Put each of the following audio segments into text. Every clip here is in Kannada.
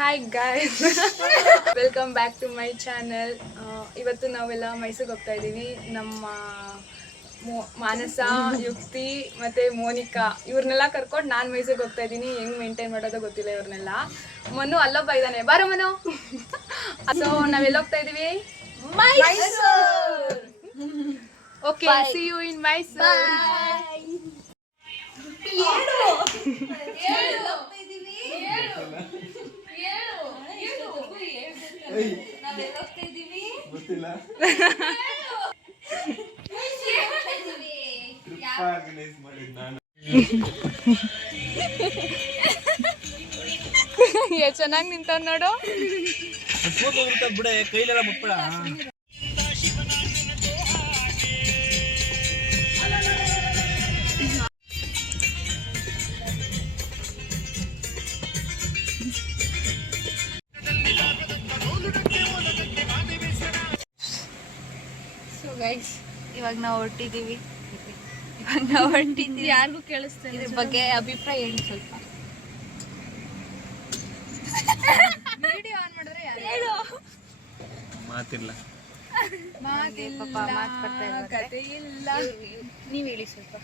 Hi guys, welcome back to my channel. ಇವತ್ತು ನಾವೆಲ್ಲ ಮೈಸೂರಿಗೆ ಹೋಗ್ತಾ ಇದ್ದೀವಿ. ನಮ್ಮ ಮಾನಸ, ಯುಕ್ತಿ ಮತ್ತು ಮೋನಿಕಾ ಇವ್ರನ್ನೆಲ್ಲ ಕರ್ಕೊಂಡು ನಾನು ಮೈಸೂರಿಗೆ ಹೋಗ್ತಾ ಇದ್ದೀನಿ. ಹೆಂಗೆ ಮೇಂಟೈನ್ ಮಾಡೋದೋ ಗೊತ್ತಿಲ್ಲ ಇವ್ರನ್ನೆಲ್ಲ. ಮನು ಅಲ್ಲೊಬ್ಬ ಇದ್ದಾನೆ, ಬಾರೋ ಮನು. ಸೊ ನಾವೆಲ್ಲ ಹೋಗ್ತಾ ಇದ್ದೀವಿ, Mysuru. Okay, see you in Mysuru. ಚೆನ್ನಾಗಿ ನಿಂತ ನೋಡು. ಕೈಲೆಲ್ಲ ಮುಪ್ಪಳ. ಇವಾಗ ನಾವು ಹೊರಟಿದ್ದೀವಿ. ಯಾರಿಗೂ ಕೇಳಿಸ್ತಾರೆ. ಇದ್ರ ಬಗ್ಗೆ ಅಭಿಪ್ರಾಯ ಹೇಳಿ ಸ್ವಲ್ಪ. ವಿಡಿಯೋ ಆನ್ ಮಾಡಿದ್ರೆ ಹೇಳು. ಮಾತಿಲ್ಲ, ಕತೆ ಇಲ್ಲ. ನೀವು ಹೇಳಿ ಸ್ವಲ್ಪ.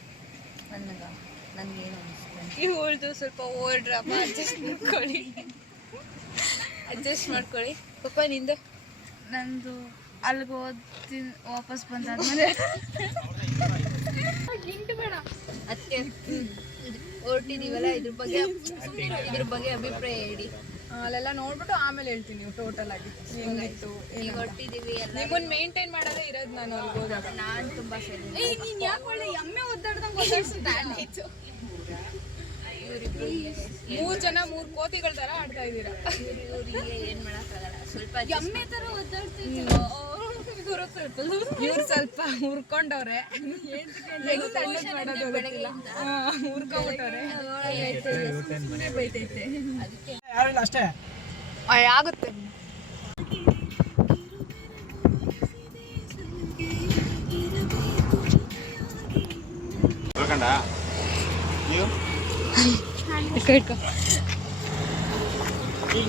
ನನ್ಗೇನು ಅನಿಸ್ತು ಇವಳ್ದು ಸ್ವಲ್ಪ ಓವರ್ ಡ್ರಾಮಾ. ಅಡ್ಜಸ್ಟ್ ಮಾಡ್ಕೊಳ್ಳಿ. ಪಾಪ ನಿಂದು? ನಂದು ಅಲ್ಲಿಗೆ ಓದಿ ವಾಪಸ್ ಬಂದಾದ್ಮೇಲೆ ಅದಕ್ಕೆ ಹೊರಟಿದೀವಲ್ಲ, ಇದ್ರ ಬಗ್ಗೆ ಅಭಿಪ್ರಾಯ ಹೇಳಿ. ಅಲ್ಲೆಲ್ಲ ನೋಡ್ಬಿಟ್ಟು ಆಮೇಲೆ ಹೇಳ್ತೀನಿ ಟೋಟಲ್ ಆಗಿ ಹೆಂಗಿತ್ತು. ಹೊರಟಿದೀವಿ ಎಲ್ಲ. ನಿಮ್ಮನ್ನ ಮೇಂಟೈನ್ ಮಾಡೋದೇ ಇರೋದು ನಾನು ಅಲ್ಲಿ ಹೋದಾಗ. ನಾನು ತುಂಬಾ ಸರಿ. ನೀನ್ ಯಾಕೆ ಒಳ್ಳೆ ಎಮ್ಮೆ ಒದ್ದಾಡ್ದಂಗೆ ಒದ್ದಾಡ್ಸುತ್ತೆ. ಮೂರ್ ಜನ 3 ಕೋತಿಗಳ ತರ ಆಡ್ತಾ ಇದ್ದೀರಾ. ಏನ್ ಮಾಡಕ್ಕಾಗಲ್ಲ, ಸ್ವಲ್ಪ ಎಮ್ಮೆ ತರ ಇವ್ರು ಸ್ವಲ್ಪ ಹುರ್ಕೊಂಡವ್ರೆ. ಬೈತೈತೆ ಅಷ್ಟೇ ಆಗುತ್ತೆ.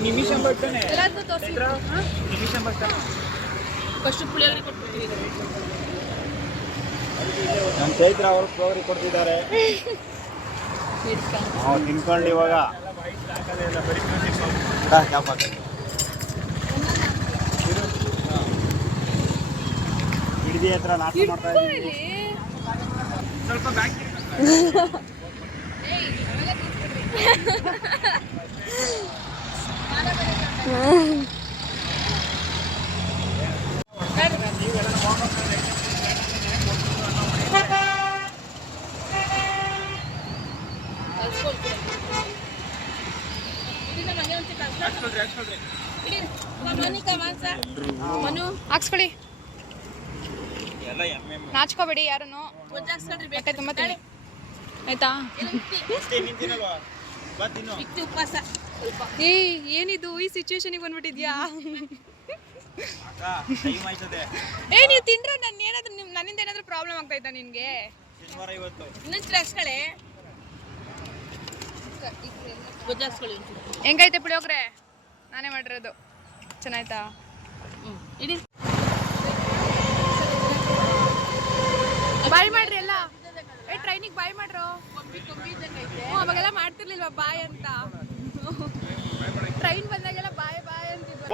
ನಿಮಿಷ ಬರ್ತಾನೆ, ಫಸ್ಟ್ ಪುಳಿಯೋಗರೆ ಕೊಟ್ಬಿಟ್ಟಿದ್ದಾರೆ. ನಮ್ಮ ಚೈತ್ರ ಅವರು ಪುಳಿಯೋಗರೆ ಕೊಡ್ತಿದ್ದಾರೆ. ನಾವು ತಿನ್ಕೊಂಡು ಇವಾಗ ಹಿಡಿದಿ ಹತ್ರ ನಾಷ್ಟ ಮಾಡ್ತಾ ಇದ್ದೀವಿ. ಸ್ವಲ್ಪ ಬ್ಯಾಕ್ ಮನು ಹಾಕ್ಸ್ಕೊಳ್ಳಿ, ನಾಚ್ಕೋಬೇಡಿ ಯಾರನ್ನು. ಬೇಕಾಯ್ತು ತುಂಬ ತಿಳಿ ಆಯ್ತಾ. ಏ ಏನಿದು ಈ ಸಿಚುವೇಶನಿಗೆ ಬಂದ್ಬಿಟ್ಟಿದ್ಯಾ? ಏ ನೀವು ತಿಂದ್ರೆ ನನ್ನ ಏನಾದ್ರು ನನ್ನಿಂದ ಏನಾದ್ರು ಪ್ರಾಬ್ಲಮ್ ಆಗ್ತಾಯ್ತಾ ನಿನ್ಗೆ? ಹೆಂಗೈತೆ ಪುಳಿಯೋಗ್ರೆ? ನಾನೇ ಮಾಡಿರೋದು. ಚೆನ್ನಾಯ್ತಾ? ಬಾಯ್ ಮಾಡ್ರಿ ಎಲ್ಲ. ಟ್ರೈನಿಗೆ ಬಾಯ್ ಮಾಡ್ರು. ಅವಾಗೆಲ್ಲ ಮಾಡ್ತಿರ್ಲಿಲ್ವಾ ಬಾಯ್ ಅಂತ? ಟ್ರೈನ್ ಬಂದಾಗೆಲ್ಲ ಬಾಯ್ ಬಾಯ್ ಅಂತಿದ್ರು.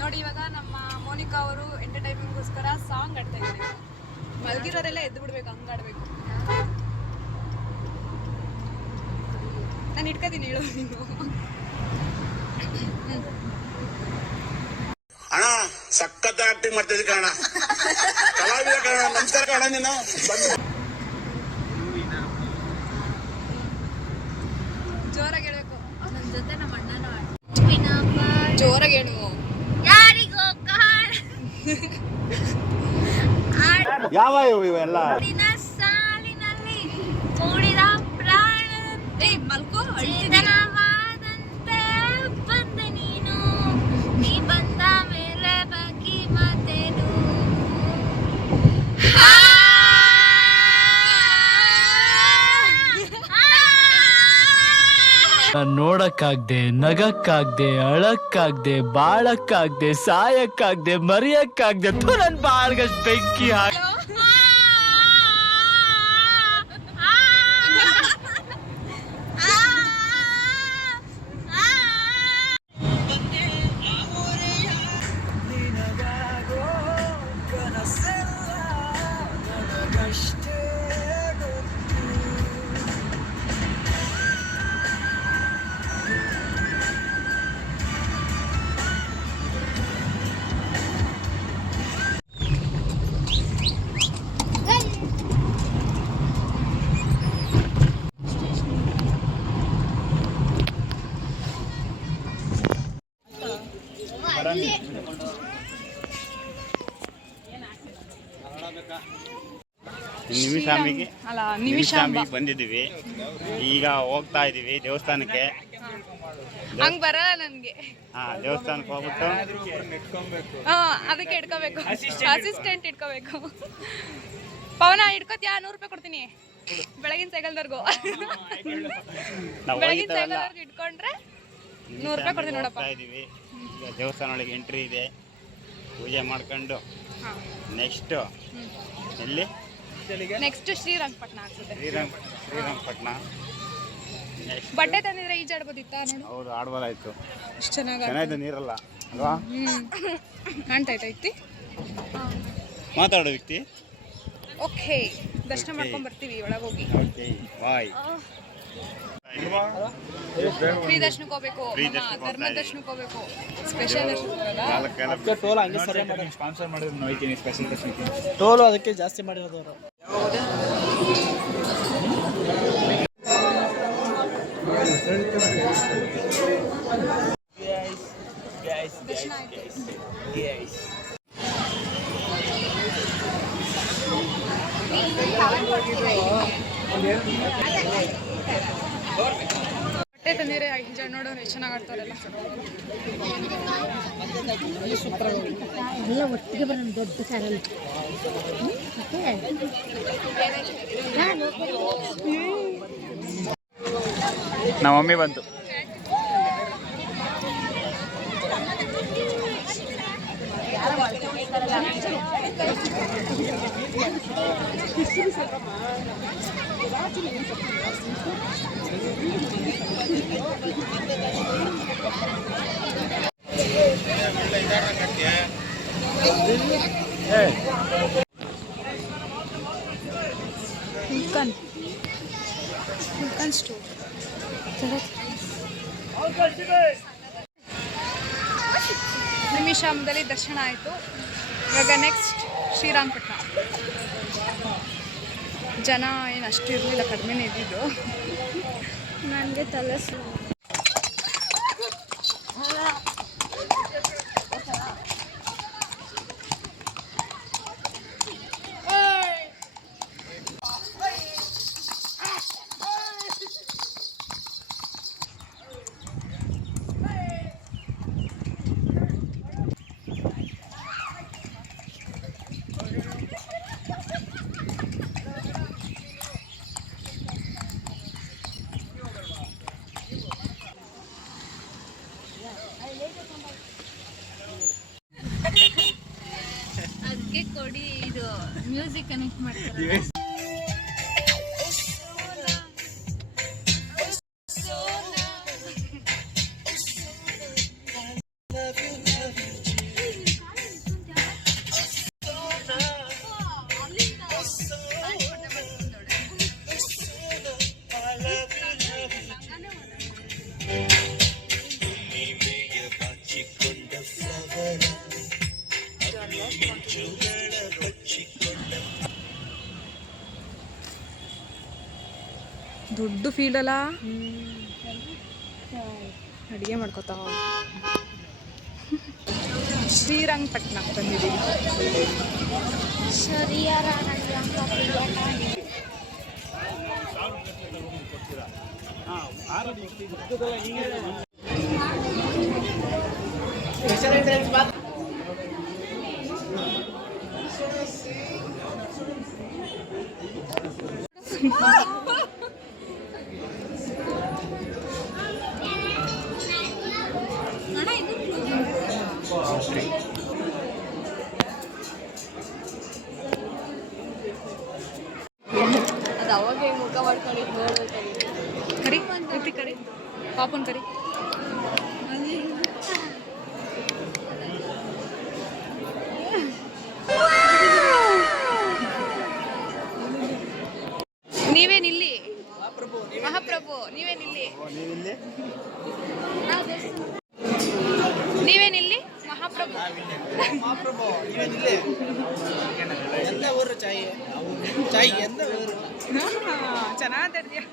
ನೋಡಿ ಇವಾಗ ನಮ್ಮ ಮೋನಿಕಾ ಅವರು ಎಂಟರ್ಟೈನ್ಮೆಂಟ್ಗೋಸ್ಕರ ಸಾಂಗ್ ಆಡ್ತಾ ಇದ್ದಾರೆ. ಮಲಗಿರೋರೆಲ್ಲ ಎದ್ದು ಬಿಡ್ಬೇಕು, ಹಂಗಾಡ್ಬೇಕು. ನಾನು ಇಟ್ಕೋತೀನಿ, ಹೇಳು ನೀನು. ಅಣ್ಣ ಸಖತ್ ಆಕ್ಟಿಂಗ್ ಮಾಡ್ತಿದ್ದೆ ಕಣ, ಕಲಾವಿದ ಕಣ. ನಮಸ್ಕಾರ ಕಣ. ನೀನು ಜೋರಾಗಿ ಹೇಳ್ಬೇಕು. ನನ್ನ ಜೊತೆ ನಮ್ಮ ಅಣ್ಣನೂ ಜೋರಾಗಿ ಹೇಳು. ಯಾರಿಗೋ ಕಾಣ ಯಾವ ಇವೆಲ್ಲ ದಿನ ಸಾಲಿನಲ್ಲಿ ಮೂಡಿದ ಪ್ರಾಣದಂತೆ ಚೇತನವಾದಂತೆ ಬಂದ ನೀನು ನೀ ಬಂದ ಮೇಲೆ ಬಾಕಿ ಮಾತೇನು ನೋಡಕ್ಕಾಗ್ದೆ ನಗಕ್ಕಾಗ್ದೆ ಅಳಕ್ಕಾಗ್ದೆ ಬಾಳಕ್ಕಾಗ್ದೆ ಸಾಯಕ್ಕಾಗ್ದೆ ಮರಿಯಕ್ಕಾಗ್ದೆ ನನ್ ಬಾಳ್ಗಷ್ಟ್ ಬೆಂಕಿ ಹಾಕಿ ನಿಮಿಷಾಮಿಗೆ ಅಲ್ಲ ನಿಮಿಷಾಮಿಗೆ ಬಂದಿದ್ದೀವಿ. ಈಗ ಹೋಗ್ತಾ ಇದೀವಿ ದೇವಸ್ಥಾನಕ್ಕೆ. ಹಂಗ್ ಬರಲ್ಲ ನನ್ಗೆ. ದೇವಸ್ಥಾನಕ್ಕೆ ಹೋಗ್ಬಿಟ್ಟು ಅದಕ್ಕೆ ಇಟ್ಕೋಬೇಕು, ಅಸಿಸ್ಟೆಂಟ್ ಇಟ್ಕೋಬೇಕು. ಪವನ ಇಟ್ಕೋತ್ಯಾ? 100 ರೂಪಾಯಿ ಕೊಡ್ತೀನಿ ಬೆಳಗಿನ ಸೈಕಲ್ದವ್ರಿಗೂ. ಬೆಳಗಿನ ಸೈಕಲ್ದವ್ರಿಗೆ ಇಟ್ಕೊಂಡ್ರೆ 100 ರೂಪಾಯಿ ಕೊಡ್ತೀನಿ ನೋಡಪ್ಪ. ಇದೀವಿ ಈಗ ದೇವಸ್ಥಾನ ಒಳಗೆ ಎಂಟ್ರಿ ಇದೆ. ಪೂಜೆ ಮಾಡ್ಕೊಂಡು ನೆಕ್ಸ್ಟ್ ಎಲ್ಲಿ? ನೆಕ್ಸ್ಟ್ ಶ್ರೀರಂಗಪಟ್ಟಣ ಆಗ್ತದೆ. ಶ್ರೀರಂಗಪಟ್ಟಣ. ಬಟ್ಟೆ ತಂದಿದ್ರೆ ಈಜಾಡ್ಬೋದಿತ್ತಾ ನೋಡು. ಹೌದು, ಆಡ್ಬೋದಾಯ್ತು. ಇಷ್ಟು ಚೆನ್ನಾಗಿ ನೀರಲ್ಲ ಅಲ್ವಾ? ಕಾಣ್ತೈತಿ. ಮಾತಾಡೋ ವ್ಯಕ್ತಿ. ಓಕೆ, ದರ್ಶನ ಮಾಡ್ಕೊಂಡ್ ಬರ್ತೀವಿ ಒಳಗೆ ಹೋಗಿ. ಓಕೆ, ಬಾಯ್. ಫ್ರೀ ದರ್ಶನಕ್ಕೆ ಹೋಗ್ಬೇಕು, ಧರ್ಮ ದರ್ಶನಕ್ಕೆ ಹೋಗ್ಬೇಕು. ಸ್ಪೆಷಲ್ ದರ್ಶನ ಟೋಲ್ ಹಂಗೆ ಸರಿ ಮಾಡಿ ಸ್ಪಾನ್ಸರ್ ಮಾಡಿದ್ರು ನೋಯ್ತೀನಿ. ಸ್ಪೆಷಲ್ ದರ್ಶನಕ್ಕೆ ಟೋಲು ಅದಕ್ಕೆ ಜಾಸ್ತಿ ಮಾಡಿರೋದು ಅವರು. ಬಟ್ಟೆ ತಂದಿರೆ ಈಜಾಡ್ ನೋಡೋರು ಎಷ್ಟು ಚೆನ್ನಾಗಿ ಆಡ್ತಾರಲ್ಲ. ಎಲ್ಲ ಒಟ್ಟಿಗೆ ಬರೋಣ ದೊಡ್ಡ ಚಾನಲ್. ನಮ್ಮ ಮಮ್ಮಿ ಬಂತು. ಸ್ಟೋರ್ ನಿಮಿಷದಲ್ಲಿ ದರ್ಶನ ಆಯಿತು. ಇವಾಗ ನೆಕ್ಸ್ಟ್ ಶ್ರೀರಂಗಪಟ್ಟಣ. ಜನ ಏನು ಅಷ್ಟು ಇರಲಿಲ್ಲ, ಕಡಿಮೆನೇ ಇದ್ದಿದ್ದು. ನನಗೆ ತಲೆ ಅದಕ್ಕೆ ಕೊಡಿ, ಇದು ಮ್ಯೂಸಿಕ್ ಕನೆಕ್ಟ್ ಮಾಡ್ತಾರೆ. ದೊಡ್ಡ ಫೀಲ್ಡ್ ಅಲ್ಲ, ಅಡುಗೆ ಮಾಡ್ಕೊತಾವ. ಶ್ರೀರಂಗಪಟ್ಟಣ ಬಂದಿದ್ದೀವಿ. ಅದು ಅವಾಗ ಮುಖ ಮಾಡ್ಕೊಂಡಿದ್ದು ನೋಡ್ಬೇಕಾಗಿತ್ತು. ಕರಿ ಋತಿಕ್ ಕರಿ ಪಾಪನ್ ಕರಿ. ನೀವೇನಿಲ್ಲಿ ಮಹಾಪ್ರಭು ನೀವೇನಿಲ್ಲಿ ನೀವೇನಿಲ್ಲಿ ಮಹಾಪ್ರಭು ಮಹಾಪ್ರಭು ನೀವೇನಿല്ലേ ಎಂದ ಊರು ಚಾಯ್ ಚಾಯ್ ಎಂದ ಊರು ಚೆನ್ನಾಗಿದ್ಯಾ.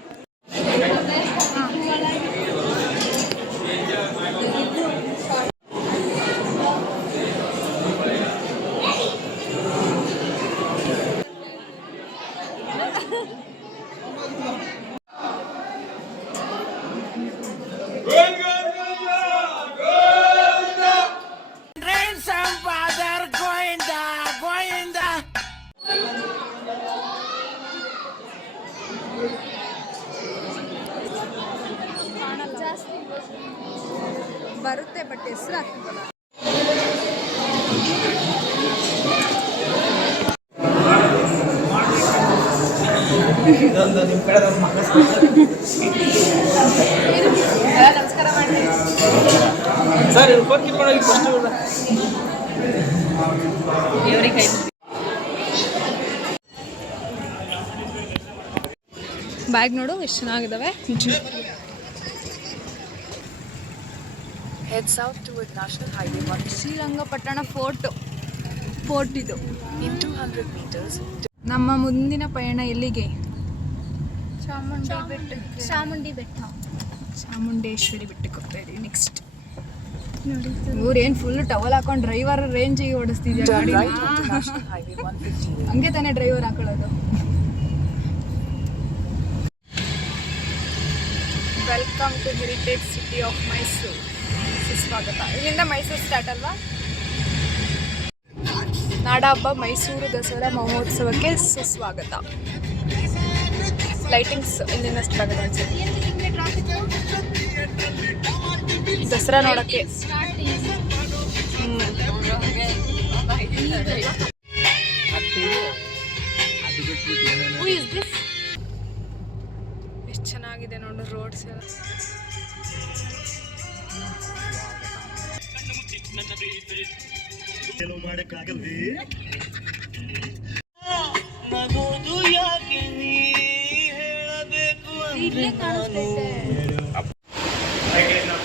ಬರುತ್ತೆ ಬಟ್ ಹೆಸರು ಹಾಕ್ತಿಲ್ಲ. ಇದೊಂದು ನಿಮ್ಮ ಕಡೆ ನಮಸ್ಕಾರ ಮಾಡಿ ಸರ್ ಇವ್ರು ಫೋನ್ ಕಿತ್ಕೊಂಡೋಗಿ ಫಸ್ಟ್ ಬ್ಯಾಗ್ ನೋಡು ಎಷ್ಟು ಚೆನ್ನಾಗಿದ್ದಾವೆ. Head south toward National Highway 1 Srirangapatna fort ಇದು. in 200 meters. ನಮ್ಮ ಮುಂದಿನ ಪಯಣ ಎಲ್ಲಿಗೆ? ಚಾಮುಂಡೇಶ್ವರಿ ಬೆಟ್ಟಕ್ಕೆ ಹೋಗ್ತಾ ಇದೀವಿ ನೆಕ್ಸ್ಟ್. ಇವ್ರೇನು ಫುಲ್ ಟವಲ್ ಹಾಕೊಂಡು ಡ್ರೈವರ್ ರೇಂಜಿಗೆ ಓಡಿಸ್ತಿದ್ಯಾ Turn ಗಾಡಿ? right onto National Highway 158. ಹಂಗೆ ತಾನೇ ಡ್ರೈವರ್ ಹಾಕೊಳ್ಳೋದು. Welcome to heritage city of Mysuru. ಸುಸ್ವಾಗತ. ಇಲ್ಲಿಂದ ಮೈಸೂರು ಸ್ಟಾರ್ಟ್ ಅಲ್ವಾ? ನಾಡಹಬ್ಬ ಮೈಸೂರು ದಸರಾ ಮಹೋತ್ಸವಕ್ಕೆ ಸುಸ್ವಾಗತ. ಲೈಟಿಂಗ್ಸ್ ಇಲ್ಲಿಂದ ಸ್ಟಾರ್ಟ್ ಆಗುತ್ತೆ ದಸರಾ ನೋಡೋಕ್ಕೆ. ಎಷ್ಟು ಚೆನ್ನಾಗಿದೆ ನೋಡು ರೋಡ್ಸ್ ಎಲ್ಲ.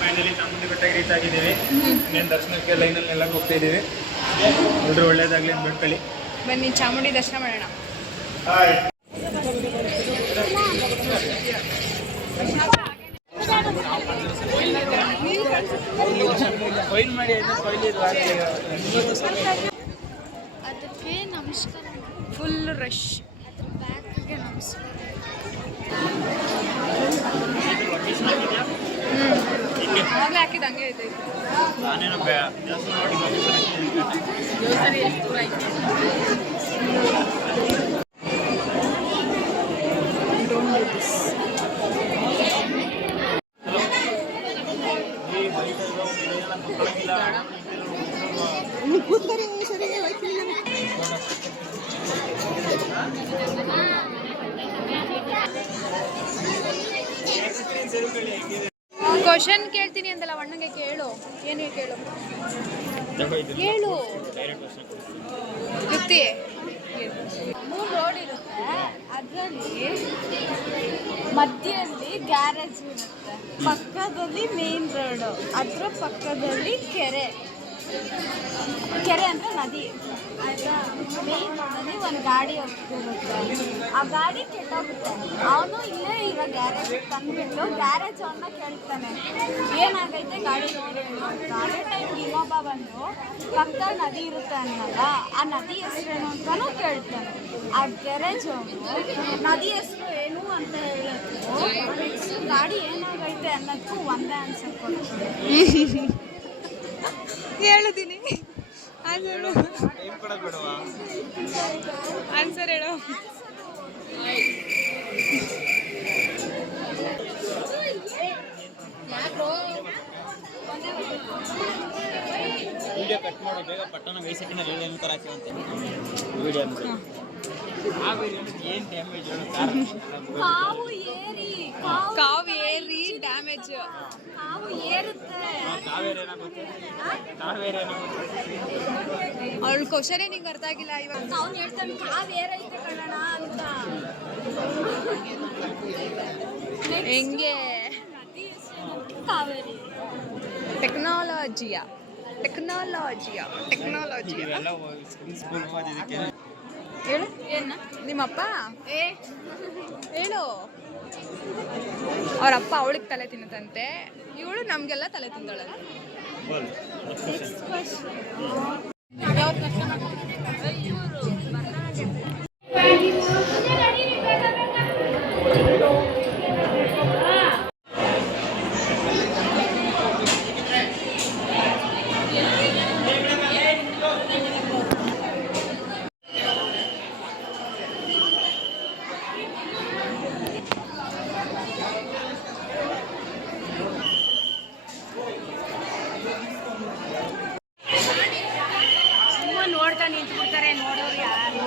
ಫೈನಲಿ ಚಾಮುಂಡಿ ಬೆಟ್ಟಕ್ಕೆ ರೀಚ್ ಆಗಿದ್ದೀವಿ. ಇನ್ನೇನು ದರ್ಶನಕ್ಕೆ ಲೈನಲ್ಲಿ ಎಲ್ಲ ಹೋಗ್ತಾ ಇದ್ದೀವಿ. ಎಲ್ಲರೂ ಒಳ್ಳೇದಾಗಲಿ ಅಂತ ಬೇಡ್ಕೊಳ್ಳಿ. ಬನ್ನಿ ಚಾಮುಂಡಿ ದರ್ಶನ ಮಾಡೋಣ. ಕೊಯ್ಲು ಮಾಡಿ ಅದಕ್ಕೆ ನಮಸ್ಕಾರ. Full rush. ಅದ್ರ ಬ್ಯಾಕ್ಗೆ ನಮಸ್ಕಾರ. ಆವಾಗಲೇ ಹಾಕಿದ್ದು ಹಂಗೆ ಇದೆ. ನಾನೇನು ಜಾಸ್ತಿ ಕ್ವಶನ್ ಕೇಳ್ತೀನಿ ಅಂತಲ್ಲ ಅಣ್ಣಗೆ ಕೇಳು. ಏನೇ ಕೇಳು ಹೇಳು. ಯುಕ್ತಿ 3 ರೋಡ್ ಇರುತ್ತೆ. ಅದರಲ್ಲಿ ಮಧ್ಯದಲ್ಲಿ ಗ್ಯಾರೇಜ್ ಇರುತ್ತೆ, ಪಕ್ಕದಲ್ಲಿ ಮೇನ್ ರೋಡು, ಅದ್ರ ಪಕ್ಕದಲ್ಲಿ ಕೆರೆ, ಕೆರೆ ಅಂದರೆ ನದಿ ಆಯಿತಾ. ಮೇನ್ ನದಿ ಒಂದು ಗಾಡಿ ಹೋಗ್ತಿರುತ್ತೆ, ಆ ಗಾಡಿ ಕೆಟ್ಟೋಗುತ್ತೆ. ಅವನು ಇಲ್ಲೇ ಇರೋ ಗ್ಯಾರೇಜ್ ತಂದುಬಿಟ್ಟು ಗ್ಯಾರೇಜ್ ಅವನ್ನ ಕೇಳ್ತಾನೆ, ಏನಾಗೈತೆ ಗಾಡಿ ನೋಡೋಣ ಅಂತ. ಅದೇ ಟೈಮ್ ಇನ್ನೊಬ್ಬ ಬಂದು ಪಕ್ಕದಲ್ಲಿ ನದಿ ಇರುತ್ತೆ ಅನ್ನಲ್ಲ, ಆ ನದಿ ಹೆಸ್ರೇನು ಅಂತಲೂ ಕೇಳ್ತಾನೆ. ಆ ಗ್ಯಾರೇಜ್ ಅವನು ನದಿ ಹೆಸರು ಏನು ಅಂತ ಹೇಳೋದು, ನೆಕ್ಸ್ಟ್ ಗಾಡಿ ಏನಾಗೈತೆ ಅನ್ನೋದಕ್ಕೂ ಒಂದೇ ಆನ್ಸರ್ ಕೊಡ್ತಾನೆ. ಹೇಳಿದ್ದೀನಿ ಆನ್ಸರ್ ಹೇಳು. ವಿಡಿಯೋ ಕಟ್ ಮಾಡೋ ಬೇಗ ಪಟ್ಟಣ ವಯಸ್ಸಿನಲ್ಲಿ ಏನು ಥರ ಹಾಕಿವಂತೆ ವಿಡಿಯೋ ನೋಡಿ. ಏನು ಡ್ಯಾಮೇಜ್ ಕಾವು ಏರಿ ಕಾವು ಏರಿ ಡ್ಯಾಮೇಜ್. ಕಾವು ಏರುತ್ತೆ. ಕಾವೇರಿ ಏನಾಗುತ್ತೆ ಕಾವೇರಿ ಏನಾಗುತ್ತೆ ಅವಳ ಕ್ವಶನೇ ನಿಂಗೆ ಅರ್ಥ ಆಗಿಲ್ಲ ಇವಾಗ. ಅವ್ನು ಹೇಳ್ತಾನೆ ಕಾವು ಏರೈತೆ ಕಣಣ ಅಂತ. ಹೆಂಗೆ ಕಾವೇರಿ ಟೆಕ್ನಾಲಜಿಯ ಟೆಕ್ನಾಲಜಿಯ ಟೆಕ್ನಾಲಜಿಯ ಇವೆಲ್ಲ ಸ್ಕೂಲ್ ಓದಿದ್ದಕ್ಕೆ ಹೇಳು. ಏನ ನಿಮ್ಮಪ್ಪ ಹೇಳು. ಅವರಪ್ಪ ಅವಳಿಗೆ ತಲೆ ತಿನ್ನತಂತೆ, ಇವಳು ನಮಗೆಲ್ಲ ತಲೆ ತಿಂದಾಳೆ. ಬೋಲ್ ನೋಡ್ತಾ ನಿಂತ್ಬಿಡ್ತಾರೆ ನೋಡೋರು ಯಾರು.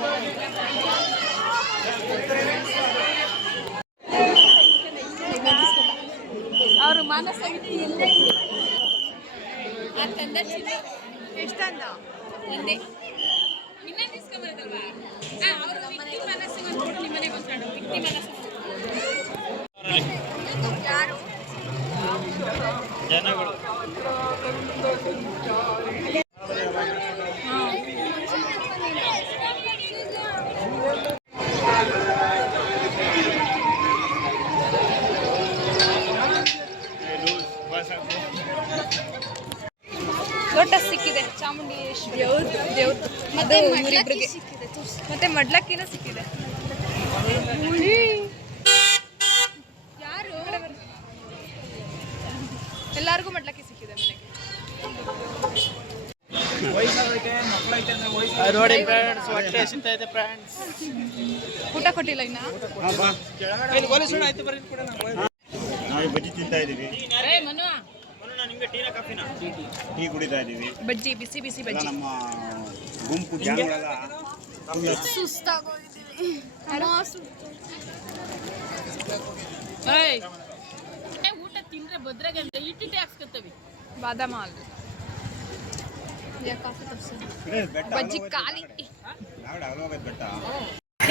ಅವರು ಮಾನಸಾಗಿದ್ದು ಇಲ್ಲೇ ಎಷ್ಟಂದ ಒಂದೇ ಇನ್ನೇ తీసుకుಬರೋದಲ್ವಾ. ಅವರು ವ್ಯಕ್ತಿ ಮನಸ್ಸು ಅಂದ್ಬಿಟ್ಟು ನಿಮ್ಮ ಮನೆಗೆ ಬಂದ್ಕೊಂಡು ವ್ಯಕ್ತಿ ಮನಸ್ಸು ಯಾರು ಜನಗಳು ಲೋಟಸ್ ಸಿಕ್ಕಿದೆ ಚಾಮುಂಡೇಶ್ವರಿ ದೇವ್ರದ್ದು. ಮತ್ತೆ ಅದು ಮಡ್ಲಕ್ಕಿ ಇವರಿಬ್ರಿಗೆ ಸಿಕ್ಕಿದೆ. ಮತ್ತೆ ಮಡ್ಲಕ್ಕಿನೂ ಸಿಕ್ಕಿದೆ. ಯಾರು ಎಲ್ಲರಿಗೂ ಮಡ್ಲಕ್ಕಿ ಸಿಕ್ಕಿದೆ ಮನೆಗೆ. ವಯಸ್ಸಾಗೈತೆ ಮಕ್ಕಳೈತೆ ಅಂದ್ರೆ ನೋಡಿ ಫ್ರೆಂಡ್ಸ್ ಹೊಟ್ಟೆ ಹಸಿತಾ ಇದೆ ಫ್ರೆಂಡ್ಸ್. ಊಟ ಕೊಟ್ಟಿಲ್ಲ ಇನ್ನ. ನಾವು ಬಜ್ಜಿ ತಿಂತಾ ಇದೀವಿ, ನಿಮ್ಗೆ ಟೀನಾ ಕಾಫಿನಾ? ಟೀ ಕುಡಿತಾ ಇದೀವಿ. ಬಜ್ಜಿ ಬಿಸಿ ಬಿಸಿ ಎಲ್ಲ ಬಜ್ಜಿ. ನಮ್ಮ ಗುಂಪು ಗ್ಯಾಂಗ್ಗಳೆಲ್ಲ ಸುಸ್ತಾಗೋಗಿದ್ದೀವಿ. ಊಟ ತಿಂದ್ರೆ ಬದ್ರಾಗೆ ಅಂತ ಇಟ್ಟಿಟ್ಟೆ ಹಾಕ್ಸ್ಕೊತೀವಿ. ಬಾದಾಮ ಹಾಲು ಬೆಟ್ಟ ಬಜ್ಜಿ ಖಾಲಿ. ಹೋಗೋದು ಬೆಟ್ಟ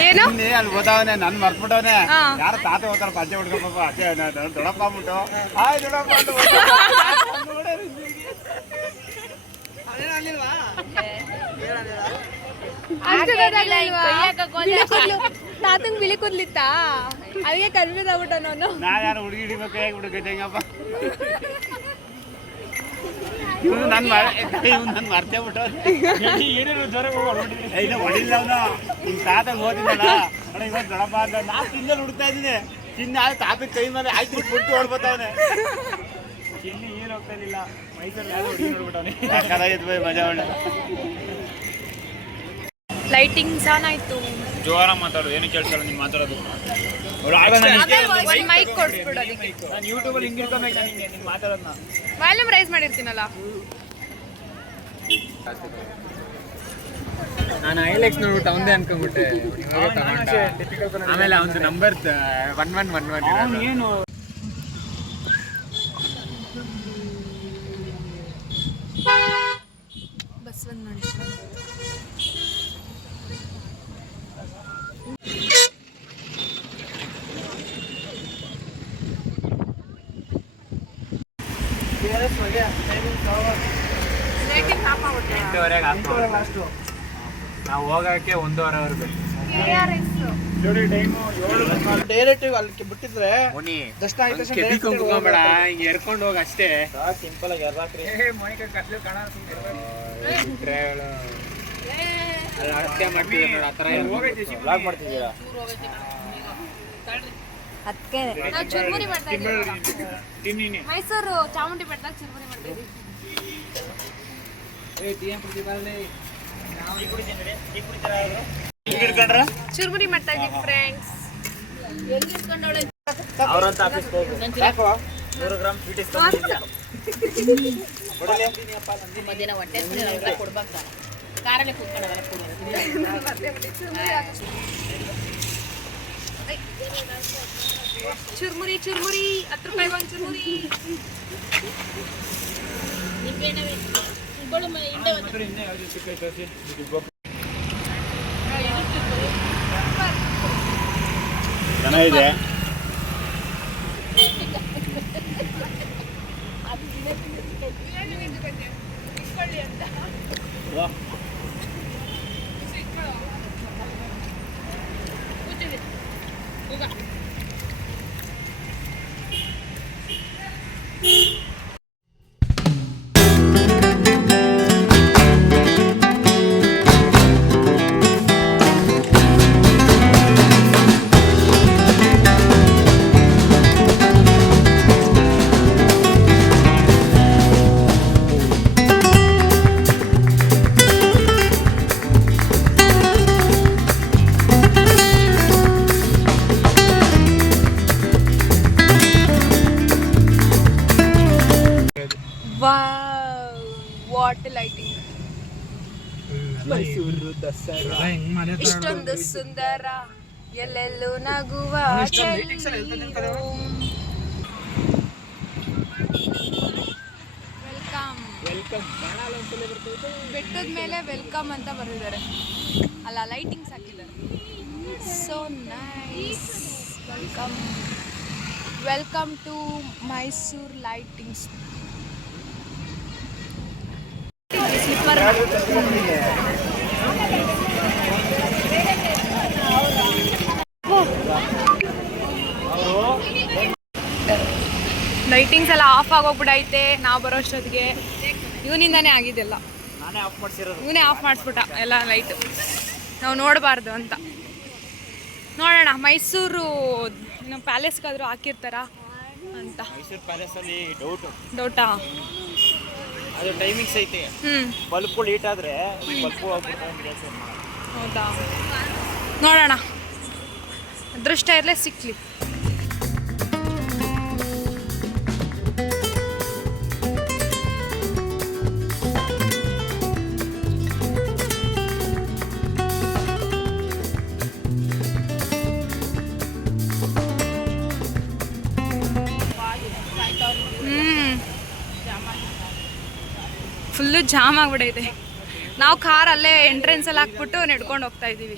ಏನು ಅಲ್ಲಿ ಓದವನೆ ನನ್ ಮರ್ತ್ಬಿಟ್ಟವನೆ. ಹಾ. ಯಾರ ತಾತ ಹೋಗ್ತಾರ ಪಂಚೆ ಹುಡ್ಕೊಪ್ಪ ಅದೇ ದೊಡ್ಡಪ್ಪ ಅಂದ್ಬಿಟ್ಟು ಆಯ್ ದೊಡ್ಡಪ್ಪ ಅಂತ ತಾತಂಗ್ ಬಿಳಿ ಕೂದ್ಲಿತ್ತ ಅದಕ್ಕೆ ಕನ್ಫ್ಯೂಸ್ ಆಗ್ಬಿಟ್ಟ ನಾನು. ನಾ ಯಾರು ಹುಡುಗಿ ಹಿಡಿಬೇಕು ಹೇಗೆ ಹುಡುಗೈತೆ ಹೆಂಗಪ್ಪ ಇವ್ನು ನನ್ ಮರ್ತೇ ಬಿಟ್ಟು ಇಲ್ಲ ಹೊಡಿಲ್ಲ ಅವನು ನಿಮ್ ತಾತ ಓದಿದ್ದಲ್ಲ ನೋಡಿ ಇವತ್ತು ದೊಡ್ಡಪ್ಪ ಅಂತ ನಾ ತಿಂದಲ್ಲಿ ಹುಡುಕ್ತಾ ಇದ್ದೀನಿ. ತಿನ್ನ ತಾತ ಕೈ ಮೇಲೆ ಆಯ್ತು ಬಿಟ್ಟು ಹೊಡ್ಬೋತಾವನೆ. ಇಲ್ಲಿ ಏನು ಹೋಗ್ತಾ ಇರಲಿಲ್ಲ ಮೈಸೂರಲ್ಲಿ ಯಾರು ಹುಡುಗಿ ನೋಡ್ಬಿಟ್ಟವನೆ. ಕಲಾಗಿತ್ತು ಮಜಾ ಒಳ್ಳೆ. ಲೈಟಿಂಗ್ ಚೆನ್ನಾಯ್ತು. ಜೋರ ಮಾತಾಡು, ಏನು ಕೇಳ್ಸಲ್ಲ ನೀನು ಮಾತಾಡೋದು. ಮೈಕ್ ಕೊಡ್ಸ್ಬಿಡು ಅದಕ್ಕೆ. ನಾನು ಯೂಟ್ಯೂಬಲ್ಲಿ ಹಿಂಗೆ ಇಟ್ಕೊಬೇಕು ನನಗೆ ನೀನು ಮಾತಾಡೋದನ್ನ. Volume rice ಮಾಡಿರ್ತೀನಲ್ಲ. ನಾನು ಐಲೆಕ್ಸ್ ನೋಡ್ಬಿಟ್ಟು ಅವಂದೇ ಅನ್ಕೊಂಡ್ಬಿಟ್ಟೆ. ಆಮೇಲೆ ಅವನು ನಂಬರ್ 1111 ಏನು ರೇಟಿಂಗ್ ಹಾಪ 8:30 ಲಾಸ್ಟು. ನಾವು ಹೋಗಕ್ಕೆ 1:30 ಬೇಕು. ಡೈರೆಕ್ಟ್ ಅಲ್ಲಿ ಬಿಟ್ಟಿದ್ರೆ ಮುನಿ ದರ್ಶನ ಆಯ್ತು ಕೆಬಿ ಕುಂತ್ಕೊಂಬೇಡ, ಹಿಂಗೆ ಎರ್ಕೊಂಡು ಹೋಗಿ ಅಷ್ಟೇ. ಸಿಂಪಲ್ ಆಗಿ ಎರ್ರಾಕ್ರಿ. ಬಿಟ್ರೆ ಅವಳು ಅಲ್ಲಿ ಹತ್ಯೆ ಮಾಡ್ತಿದ್ದೆ ನೋಡಿ, ಆ ಥರ ಬ್ಲಾಗ್ ಮಾಡ್ತಿದ್ದೀರಾ? ಅದಕ್ಕೆ ನಾವು ಚುರುಮುರಿ ಮಾಡ್ತಾ ಇದ್ದೀವಿ. ಮೈಸೂರು ಚಾಮುಂಡಿ ಬೆಟ್ಟದಾಗ ಚುರುಮುರಿ ಮಾಡ್ತಾ ಇದ್ದೀವಿ. ಚುರುಮುರಿ ಮಾಡ್ತಾ ಇದ್ದೀವಿ ಫ್ರೆಂಡ್ಸ್. ಅವ್ರಂತ ಆಫೀಸ್ ಹೋಗು. 100 ಗ್ರಾಮ್ ಸ್ವೀಟ್ ಇಸ್ಕೊಂಡಿದ್ಯಾ? ಮಧ್ಯಾಹ್ನ ಹೊಟ್ಟೆ ಕೊಡ್ಬೇಕ ಕಾರಲ್ಲೇ ಕೂತ್ಕೊಂಡವೆಲ್ಲ ಚುರುಮುರಿ 10 ರೂಪಾಯಿ ಒಂದು ಚುರುಮುರಿ. ಚೆನ್ನಾಗಿದೆ. ವಾಟ್ ಲೈಟಿಂಗ್, ಇಷ್ಟೊಂದು ಸುಂದರ, ಎಲ್ಲೆಲ್ಲೂ ನಗುವ ವೆಲ್ಕಮ್. ಬೆಟ್ಟದ ಮೇಲೆ ವೆಲ್ಕಮ್ ಅಂತ ಬರೆದಿದ್ದಾರೆ, ಅಲ್ಲ ಲೈಟಿಂಗ್ಸ್ ಹಾಕಿದ್ದಾರೆ. So nice. Welcome to Mysuru lightings. Slipper lightings ಎಲ್ಲ ಆಫ್ ಆಗೋಗ್ಬಿಡೈತೆ. ನಾವು ಬರೋ ಅಷ್ಟೊತ್ತಿಗೆ ಇವನಿಂದಾನೇ ಆಗಿದೆಲ್ಲ. ನಾನೇ ಆಫ್ ಮಾಡಿಸಿರೋದು. ಇವನೇ ಆಫ್ ಮಾಡಿಸ್ಬಿಟ್ಟ ಎಲ್ಲ ಲೈಟು, ನಾವು ನೋಡಬಾರ್ದು ಅಂತ. ನೋಡೋಣ ಮೈಸೂರು ಪ್ಯಾಲೇಸ್ಗಾದರೂ ಹಾಕಿರ್ತಾರ ಅಂತ. ಮೈಸೂರು ಪ್ಯಾಲೇಸಲ್ಲಿ ಡೌಟಾ? ಅದು ಟೈಮಿಂಗ್ಸ್ ಐತೆ. ಬಲ್ಬ್ಗಳು ಹೀಟ್ ಆದರೆ ಬಲ್ಬು ಹೋಗ್ಬಿಡ್ತಾರೆ. ಹೌದಾ? ನೋಡೋಣ, ಅದೃಷ್ಟ ಇರಲೇ ಸಿಕ್ಲಿ. Full jam ಆಗ್ಬಿಡೈತೆ. ನಾವು ಕಾರ್ ಅಲ್ಲೇ ಎಂಟ್ರೆನ್ಸಲ್ಲಿ ಹಾಕ್ಬಿಟ್ಟು ನಡ್ಕೊಂಡು ಹೋಗ್ತಾ ಇದ್ದೀವಿ.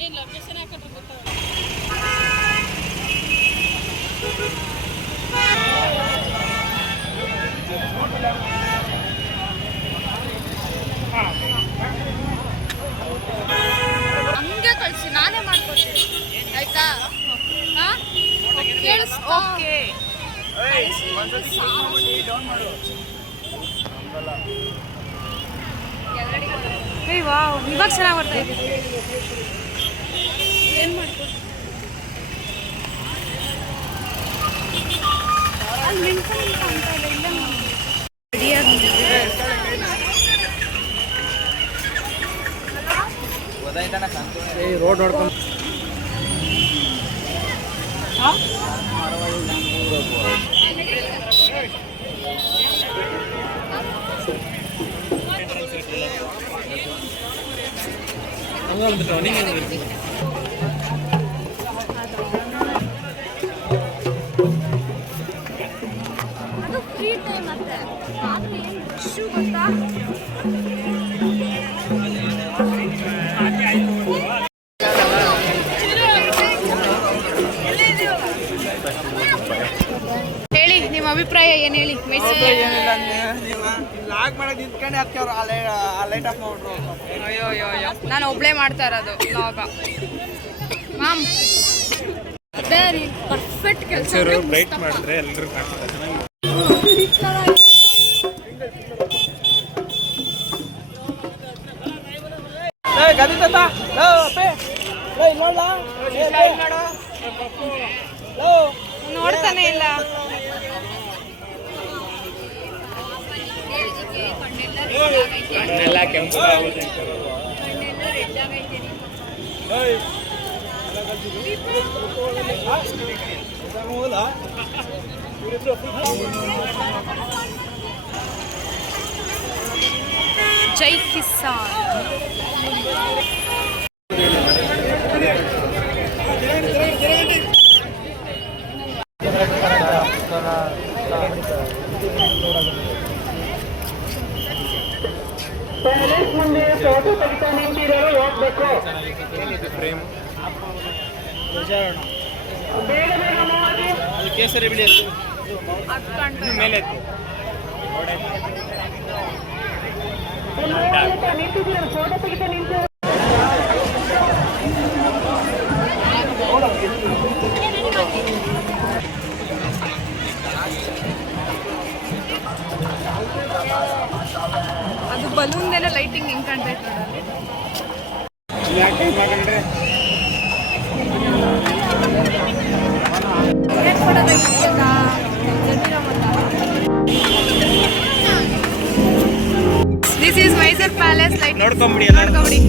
ಹಂಗೆ ಕಳಿಸಿ, ನಾನೇ ಮಾಡ್ಕೊಡ್ತೀನಿ ಆಯ್ತಾ? ಓಕೆ. ವಾವ್, ಇವಾಗ ಚೆನ್ನಾಗಿ ಬರ್ತಾ ಇದ್ದೀವಿ. ಏನು ಮಾಡ್ಕೊಡ್ತೀವಿ ಅಲ್ಲಿ ಅಂತ ಇಲ್ಲ, ಇಲ್ಲ ರೋಡ್ ನೋಡ್ಕೊಂಡು ಅದು ಫ್ರೀ ಟೈಮ್ ಮತ್ತೆ. ಆದ್ರೆ ಏನು ಇಶ್ಯೂ ಗೊತ್ತಾ? ಹೇಳಿ ನಿಮ್ಮ ಅಭಿಪ್ರಾಯ ಏನು ಹೇಳಿ. ಮೈಸೂರು ಲಾಗ್ ಒಳಗೆ ನಿಂತ್ಕೊಂಡು ಅದಕ್ಕೆ ಅವ್ರು ಆ ಲೈಟ್ ಆಫ್ ಮಾಡ್ಬಿಟ್ರು. ಅಯ್ಯೋ ಅಯ್ಯೋ ಅಯ್ಯೋ ನಾನು ಒಬ್ಳೆ ಮಾಡ್ತಾ ಇರೋದು ಲಾಗ ಮ್ಯಾಮ್ ಅದೇ ರೀ ಪರ್ಫೆಕ್ಟ್ ಕೆಲಸ ಬ್ರೈಟ್ ಮಾಡಿದ್ರೆ ಎಲ್ಲರೂ ಕಾಣ್ತಾರೆ ಚೆನ್ನಾಗಿ. ಗದಿ ತಾತ ನೋಡ್ಲಾ ನೋಡ್ತಾನೆ ಇಲ್ಲ. ಕಣ್ಣೆಲ್ಲ ಕೆಂಪು ಆಗುತ್ತೆ. ಜೈ ಕಿಸಾನ್. ಫ್ರೇಮ್ ಕೇಸರಿ ಬಿಳಿ ಅದ್ಕೊಂಡು ಮೇಲೆ ಎತ್ತು. ಅದು ಬಲೂನ್ದೇನ ಲೈಟಿಂಗ್ ಹಿಂಗ್ ಕಾಣ್ತೈತೆ ನೋಡಲ್ಲಿ. ಯಾಕೆ ಮಾಡಂದ್ರೆ this is Mysore palace light ನೋಡ್ಕೊಂಬಿಡಿ ನೋಡ್ಕೊಂಬಿಡಿ.